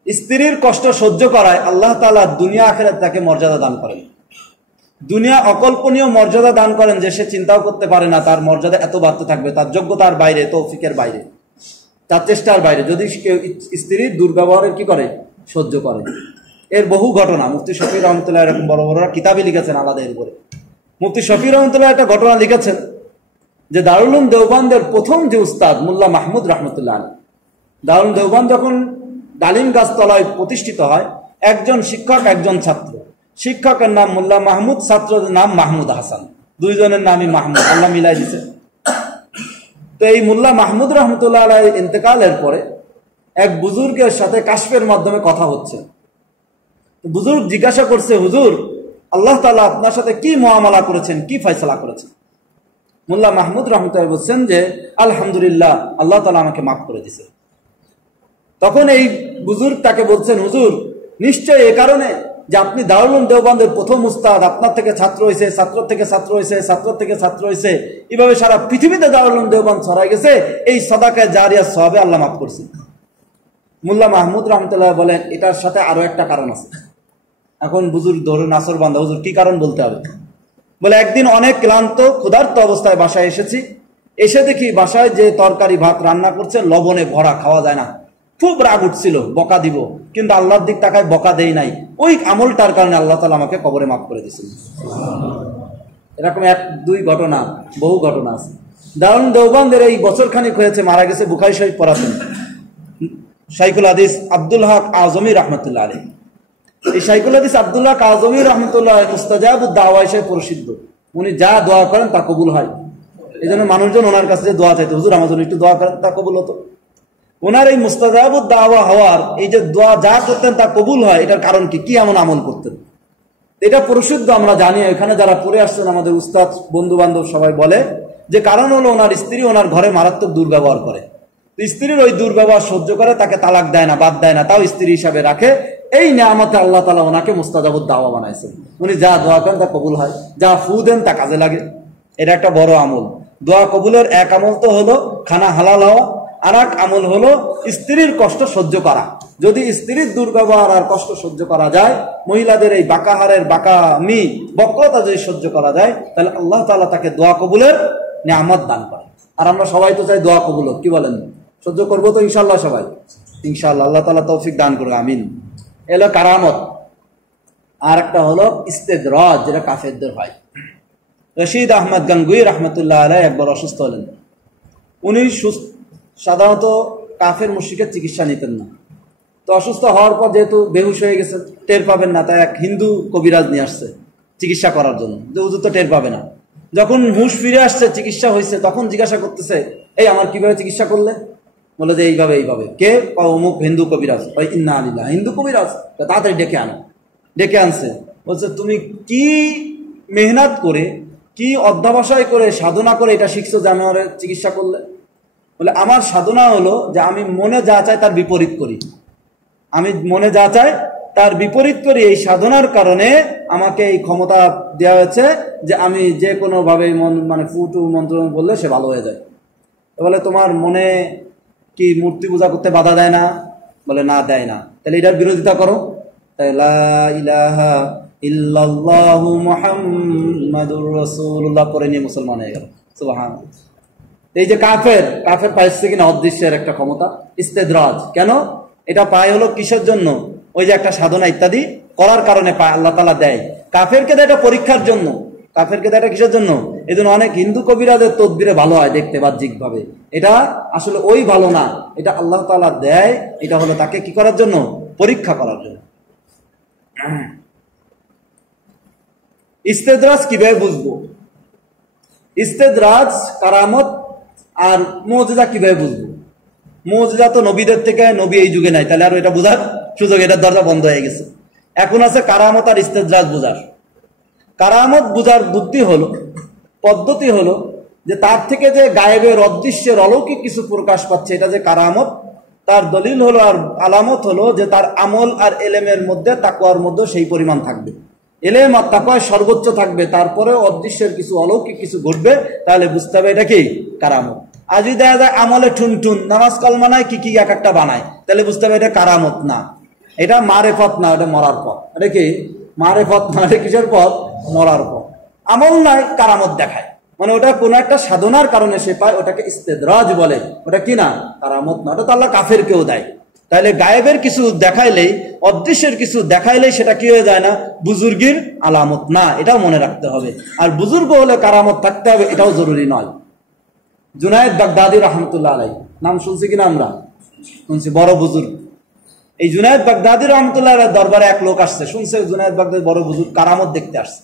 স্ত্রীর কষ্ট সহ্য করায় আল্লাহ তাআলা দুনিয়া আখিরাতে তাকে মর্যাদা দান করেন। দুনিয়া অকল্পনীয় মর্যাদা দান করেন, যে সে চিন্তাও করতে পারে না তার মর্যাদা এত বাড়তে থাকবে, তার যোগ্যতার বাইরে, তৌফিকের বাইরে, তার চেষ্টার বাইরে, যদি কেউ স্ত্রীর দুর্ব্যবহারের কি করে? সহ্য করে। এর বহু ঘটনা মুফতি শফি রহমতুল্লাহ এরকম বড় বড় কিতাবে লিখেছেন আলাদা এর উপরে। মুফতি শফি রহমতুল্লাহ একটা ঘটনা লিখেছেন যে দারুল উলুম দেওবন্দের প্রথম যে উস্তাদ মোল্লা মাহমুদ রহমতুল্লাহ আলাইহি, দারুল উলুম দেওবন্দ যখন ডালিম গাছতলায় প্রতিষ্ঠিত হয়, একজন শিক্ষক, একজন ছাত্র। শিক্ষকের নাম মোল্লা মাহমুদ, ছাত্রদের নাম মাহমুদ হাসান, দুইজনের নামই মাহমুদ, আল্লাহ মিলাই দিছে। তো এই মোল্লা মাহমুদ রহমতুল্লাহ আলাইহি ইন্তেকালের পরে এক বুজুর্গের সাথে কাশফের মাধ্যমে কথা হচ্ছে। বুজুর্গ জিজ্ঞাসা করছে, হুজুর, আল্লাহ তাআলা আপনার সাথে কি মুআমালা করেছেন, কি ফয়সালা করেছেন? মোল্লা মাহমুদ রহমতুল্লাহ বলছেন যে আলহামদুলিল্লাহ, আল্লাহ তাআলা আমাকে মাফ করে দিয়েছে। তখন এই বুজুর্গ তাকে বলছেন, হুজুর, নিশ্চয় এ কারণে যে আপনি দারুল উলুম দেওবন্দের প্রথম উস্তাদ, আপনার থেকে ছাত্র হয়েছে, ছাত্র থেকে ছাত্র হয়েছে, ছাত্র থেকে ছাত্র হয়েছে, এভাবে সারা পৃথিবীতে দারুল উলুম দেওবন্দ ছড়াই গেছে, এই সাদাকায়ে জারিয়া সওয়াবে আল্লাহ মাফ করছেন। মোল্লা মাহমুদ রহমতুল্লাহ বলেন, এটার সাথে আরো একটা কারণ আছে। এখন বুজুর্গ ধরুন আসর বান্দা, হুজুর কি কারণ বলতে হবে? বলে, একদিন অনেক ক্লান্ত ক্ষুধার্ত অবস্থায় বাসায় এসেছি, এসে দেখি বাসায় যে তরকারি ভাত রান্না করছে লবণে ভরা, খাওয়া যায় না। খুব রাগ উঠছিল, বকা দিব, কিন্তু আল্লাহর দিক তাকায় বকা দেই নাই। ওই আমলটার কারণে আল্লাহ তাআলা আমাকে কবরে মাফ করে দিয়েছেন। এরকম এক দুই ঘটনা, বহু ঘটনা আছে। দারুল দেওবন্দের এই বছর খানিক হয়েছে মারা গেছে, বুখারী শরীফ পড়াতেন শাইখুল হাদিস আব্দুল হক আজমি রহমতুল্লাহ আলাইহি। এই শাইখুল হাদিস আব্দুল হক আজমি রহমতুল্লাহ মুস্তাজাবুদ দাওয়া হিসেবে প্রসিদ্ধ। উনি যা দোয়া করেন তা কবুল হয়। এই জন্য মানুষজন ওনার কাছে যে দোয়া চাইতো, হুজুর আমার জন্য একটু দোয়া করেন, তা কবুল হতো। ওনার এই মুস্তাজাবুদ দাওয়া হওয়ার, এই যে দোয়া যা করতেন তা কবুল হয়, এটার কারণ কি? কি এমন আমল করতেন? এটা প্রসিদ্ধ, আমরা জানি। এখানে যারা পড়ে আসছেন আমাদের উস্তাদ, বন্ধু বান্ধব সবাই বলে যে কারণ হলো ওনার স্ত্রী ওনার ঘরে মারাত্মক দুর্ব্যবহার করে। স্ত্রীর ওই দুর্ব্যবহার সহ্য করে, তাকে তালাক দেয় না, বাদ দেয় না, তাও স্ত্রী হিসাবে রাখে। এই নিয়ামতে আল্লাহ তাআলা ওনাকে মুস্তাজাবুদ দাওয়া বানাইছেন। উনি যা দোয়া করেন তা কবুল হয়, যা ফু দেন তা কাজে লাগে। এটা একটা বড় আমল। দোয়া কবুলের এক আমল তো হলো খানা হালাল হওয়া, আর এক আমল হলো স্ত্রীর কষ্ট সহ্য করা। যদি স্ত্রীর দুর্ব্যবহার আর কষ্ট সহ্য করা যায়, মহিলাদের এই বাঁকাহারের বাঁকামি বক্রতা যদি সহ্য করা যায়, তাহলে আল্লাহ তাআলা তাকে দোয়া কবুলের নিয়ামত দান করেন। আর আমরা সবাই তো চাই দোয়া কবুল হোক, কি বলেন? সহ্য করবো তো ইনশাআল্লাহ সবাই, ইনশাআল্লাহ। আল্লাহ তাআলা তৌফিক দান করবে, আমিন। এলো কারামত। আর একটা হলো ইস্তেদরাজ, যেটা কাফেরদের হয়। রশিদ আহমদ গাঙ্গুই রহমতুল্লাহ আলাইহি একবার অসুস্থ হলেন। উনি সাধারণত কাফের মুশরিকের চিকিৎসা নিতেন না। তো অসুস্থ হওয়ার পর যেহেতু বেহুশ হয়ে গেছে, টের পাবেন না, তাই এক হিন্দু কবিরাজ নিয়ে আসছে চিকিৎসা করার জন্য, যে হুজুর তো টের পাবে না। যখন হুঁশ ফিরে আসছে, চিকিৎসা হয়েছে, তখন জিজ্ঞাসা করতেছে, এই আমার কিভাবে চিকিৎসা করলে? বলে যে এইভাবে এইভাবে। কে? অমুক হিন্দু কবিরাজ। ওই ইন্না আলিল্লাহ, হিন্দু কবিরাজ, তাড়াতাড়ি ডেকে আনো। ডেকে আনছে। বলছে তুমি কি মেহনত করে, কি অধ্যবসায় করে, সাধনা করে এটা শিখছো যে আমার চিকিৎসা করলে? বলে আমার সাধনা হলো যে আমি মনে যা চাই তার বিপরীত করি। আমি মনে যা চাই তার বিপরীত করি। এই সাধনার কারণে আমাকে এই ক্ষমতা দেওয়া হয়েছে যে আমি যে কোনো ভাবে মানে ফুটু মন্ত্র বললে সে ভালো হয়ে যায়। বলে তোমার মনে কি মূর্তি পূজা করতে বাধা দেয় না? বলে না, দেয় না। তাহলে এটার বিরোধিতা করো। তাই লা ইলাহা ইল্লাল্লাহু মুহাম্মাদুর রাসূলুল্লাহ পরে নিয়ে মুসলমান হয়ে গেল। সুবহানাল্লাহ। এই যে কাফের পাইছে কিনা অদৃশ্যের একটা ক্ষমতা, ইস্তেদরাজ। কেন এটা পায়? হলো কিসের জন্য? ওই যে একটা সাধনা ইত্যাদি করার কারণে পায়, আল্লাহ তাআলা দেয়। কাফেরকে দেয় এটা পরীক্ষার জন্য। কাফেরকে দেয় এটা কিসের জন্য? এই জন্য অনেক হিন্দু কবিরাজের তদবিরে ভালো হয় দেখতে বাহ্যিক ভাবে, এটা আসলে ওই ভালো না, এটা আল্লাহ তাআলা দেয়। এটা হলো তাকে কি করার জন্য? পরীক্ষা করার জন্য। ইস্তেদরাজ কিভাবে বুঝবো? ইস্তেদরাজ, কারামত আর মুজিজা কিভাবে বুঝবো? মুজিজা তো নবীদের থেকে, নবী এই যুগে নাই, তাহলে আর এটা বোঝার সুযোগ, এটার দরজা বন্ধ হয়ে গেছে। এখন আছে কারামত আর ইস্তেদরাজ বোঝার। কারামত বোঝার বুদ্ধি হলো, পদ্ধতি হলো যে তার থেকে যে গায়েবের অদৃশ্যের অলৌকিক কিছু প্রকাশ পাচ্ছে, এটা যে কারামত, তার দলিল হলো আর আলামত হলো যে তার আমল আর এলেমের মধ্যে, তাকওয়ার মধ্যে সেই পরিমাণ থাকবে। এলেম আর তাকওয়া সর্বোচ্চ থাকবে, তারপরে অদৃশ্যের কিছু অলৌকিক কিছু ঘটবে, তাহলে বুঝতে হবে এটা কি কারামত। আর যদি দেখা যায় আমলে ঠুনঠুন, নামাজ কলমা নাই, কি কি এক একটা বানায়, তাহলে বুঝতে হবে এটা কারামত না, এটা মারেফত না, এটা মরার পথ। এটা কি মারেফত না, এটা কিসের পথ? মরার পথ। আমল নাই, কারামত দেখায়, মানে ওটা কোনো একটা সাধনার কারণে সে পায়, ওটাকে ইস্তেদরাজ বলে। ওটা কি না? কারামত না। ওটা তো আল্লাহ কাফেরকেও দেয়। তাহলে গায়েবের কিছু দেখাইলেই, অদৃশ্যের কিছু দেখাইলেই সেটা কি হয়ে যায় না? বুজুর্গির আলামত না, এটাও মনে রাখতে হবে। আর বুজুর্গ হলে কারামত থাকতে হবে, এটাও জরুরি নয়। জুনায়েদ বাগদাদি রহমতুল্লাহ আলাইহি নাম শুনছি কিনা? আমরা শুনছি, বড় বুজুর্গ। এই জুনায়েদ বাগদাদি রহমতুল্লাহ আলাইহির দরবারে এক লোক আসছে, শুনছে জুনায়েদ বাগদাদি বড় বুজুর্গ, কারামত দেখতে আসছে।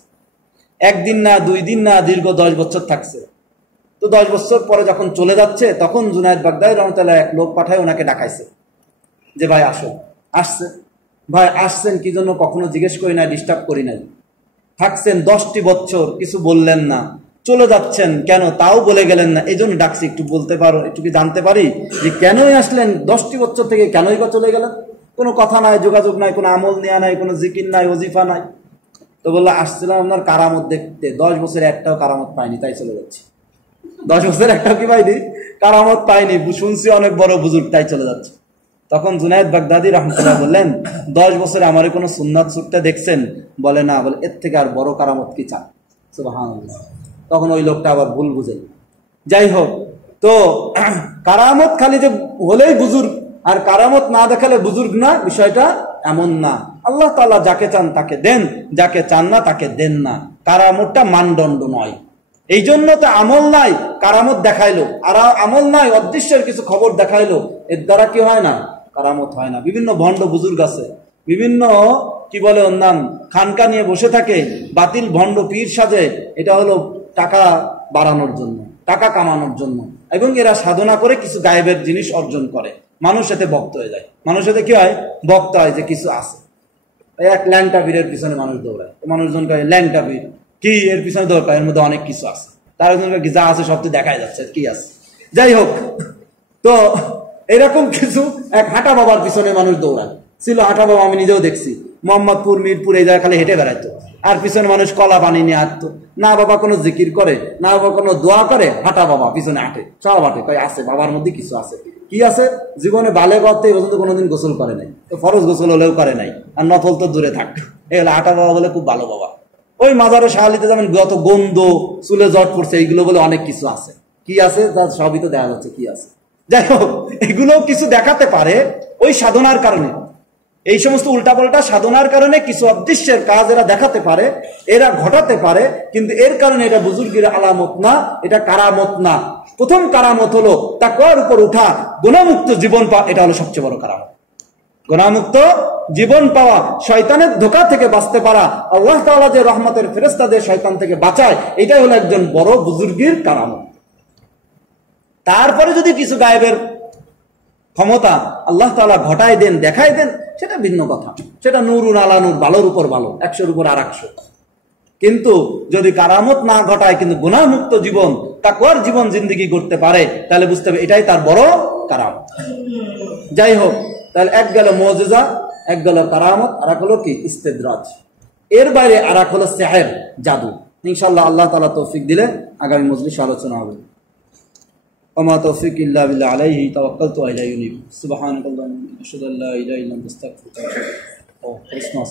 একদিন না, 2 দিন না, দীর্ঘ 10 বছর থাকছে। তো 10 বছর পরে যখন চলে যাচ্ছে, তখন জুনায়েদ বাগদাদি রহমতুল্লাহ এক লোক পাঠায় ওনাকে ডাকাইছে যে ভাই আসো। আসছে, ভাই আসছেন কি জন্য কখনো জিজ্ঞেস করি না, ডিস্টার্ব করি নাই। থাকছেন 10টি বছর, কিছু বললেন না, চলে যাচ্ছেন কেন তাও বলে গেলেন না, এই জন্য ডাকছি, একটু বলতে পারো, একটু কি জানতে পারি যে কেনই আসলেন? 10টি বছর থেকে কেনই বা চলে গেলেন? কোনো কথা নাই, যোগাযোগ নাই, কোনো আমল নেওয়া নাই, কোনো জিকির নাই, ওজিফা নাই। তো বললো আসছিলাম আপনার কারামত দেখতে, 10 বছরে একটাও কারামত পাইনি, তাই চলে যাচ্ছি। 10 বছর একটাও কি পাইনি? কারামত পাইনি, শুনছি অনেক বড় বুজুর্গ, তাই চলে যাচ্ছে। তখন জুনায়েদ বাগদাদি রহমতুল্লাহ বললেন, 10 বছরে আমার কোনো সুন্নাত ছুটতে দেখছেন? বলে না। বলে এর থেকে আর বড় কারামত কি চান? সুবহানাল্লাহ। তখন ওই লোকটা আবার ভুল বুঝে। যাই হোক, তো কারামত খালি যে হলেই বুজুর্গ, আর কারামত না দেখালে বুজুর্গ না, বিষয়টা এমন না। আল্লাহ তাআলা যাকে চান তাকে দেন, যাকে চান না তাকে দেন না। কারামতটা মানদণ্ড নয়। এই জন্য তো আমল নাই, কারামত দেখাইলো, আর আমল নাই, অদৃশ্যের কিছু খবর দেখাইলো, এর দ্বারা কি হয় না? কারামত হয় না। বিভিন্ন ভণ্ড বুজুর্গ আছে, বিভিন্ন কি বলে ওর নাম, খানকা নিয়ে বসে থাকে, বাতিল ভণ্ড পীর সাজে। এটা হলো টাকা বাড়ানোর জন্য, টাকা কামানোর জন্য, এবং এরা সাধনা করে কিছু গায়েবের জিনিস অর্জন করে। মানুষ এতে ভক্ত হয়ে যায়। মানুষ এতে কি হয়? ভক্ত হয় যে কিছু আছে। এক ল্যাংটা পীরের পিছনে মানুষ দৌড়ায়, মানুষজন কয় ল্যাংটা পীর কি, এর পিছনে দৌড়ায়, এর মধ্যে অনেক কিছু আছে। তার যা আছে সব তো দেখাই যাচ্ছে, কি আছে। যাই হোক, তো এরকম কিছু এক হাঁটা বাবার পিছনে মানুষ দৌড়ায় ছিল। হাঁটা বাবা আমি নিজেও দেখছি, মোহাম্মদপুর, মিরপুর, এই জায়গায় খালি হেঁটে বেড়াইতো, আর পিছনে মানুষ কলা পানি নিয়ে হাঁটতো। না বাবা কোনো জিকির করে, না বাবা কোনো দোয়া করে, হাঁটা বাবা পিছনে হাঁটে, সব হাঁটে। কয় আছে, বাবার মধ্যে কিছু আছে। কি আছে? জীবনে বালে করতে এই পর্যন্ত কোনোদিন গোসল করে নাই, তো ফরজ গোসল হলেও করে নাই, আর নফল তো দূরে থাক। এগুলো হাঁটা বাবা বলে খুব ভালো বাবা। ওই মাজারে শাহালিতে যেমন যত গন্ধ, চুলে জট পড়ছে, এইগুলো বলে অনেক কিছু আছে। কি আছে? তার সবই তো দেখা যাচ্ছে কি আছে। যাই হোক, এগুলো কিছু দেখাতে পারে ওই সাধনার কারণে। এই সমস্ত উল্টাপাল্টা সাধনার কারণে কিছু অদৃশ্যের কাজ এরা দেখাতে পারে, এরা ঘটাতে পারে, কিন্তু এর কারণে এটা বুজুর্গের আলামত না, এটা কারামত না। প্রথম কারামত হলো তাকওয়ার উপর উঠা, গুনাহমুক্ত জীবন পাওয়া, এটা হলো সবচেয়ে বড় কারামত। গুনাহমুক্ত জীবন পাওয়া, শয়তানের ধোঁকা থেকে বাঁচতে পারা, আল্লাহ তাআলা যে রহমতের ফেরেশতাদের শয়তান থেকে বাঁচায়, এটাই হলো একজন বড় বুজুর্গের কারামত। তারপরে যদি কিছু গায়েবের ক্ষমতা আল্লাহ তাআলা ঘটায় দেন, দেখায় দেন, সেটা ভিন্ন কথা, সেটা নূরুন আলা নূর, ভালোর উপর ভালো, 100-র উপর আর 100। কিন্তু যদি কারামত না ঘটায়, কিন্তু গুনাহমুক্ত জীবন, তাকওয়ার জীবন জিন্দেগি করতে পারে, তাহলে বুঝতে হবে এটাই তার বড় কারামত। যাই হোক, তাহলে এক গেল মুজিজা, এক গেল কারামত, আর এক হলো কি ইস্তেদরাজ। এর বাইরে আর এক হলো সিহর, জাদু। ইনশাআল্লাহ আল্লাহ তাআলা তৌফিক দিলে আগামী মজলিসে আলোচনা হবে। وما توفيق إلا بالله عليه توكلت وإليه أنيب سبحانك اللهم وبحمدك أشهد أن لا إله إلا أنت أستغفرك وأتوب إليك. Christmas.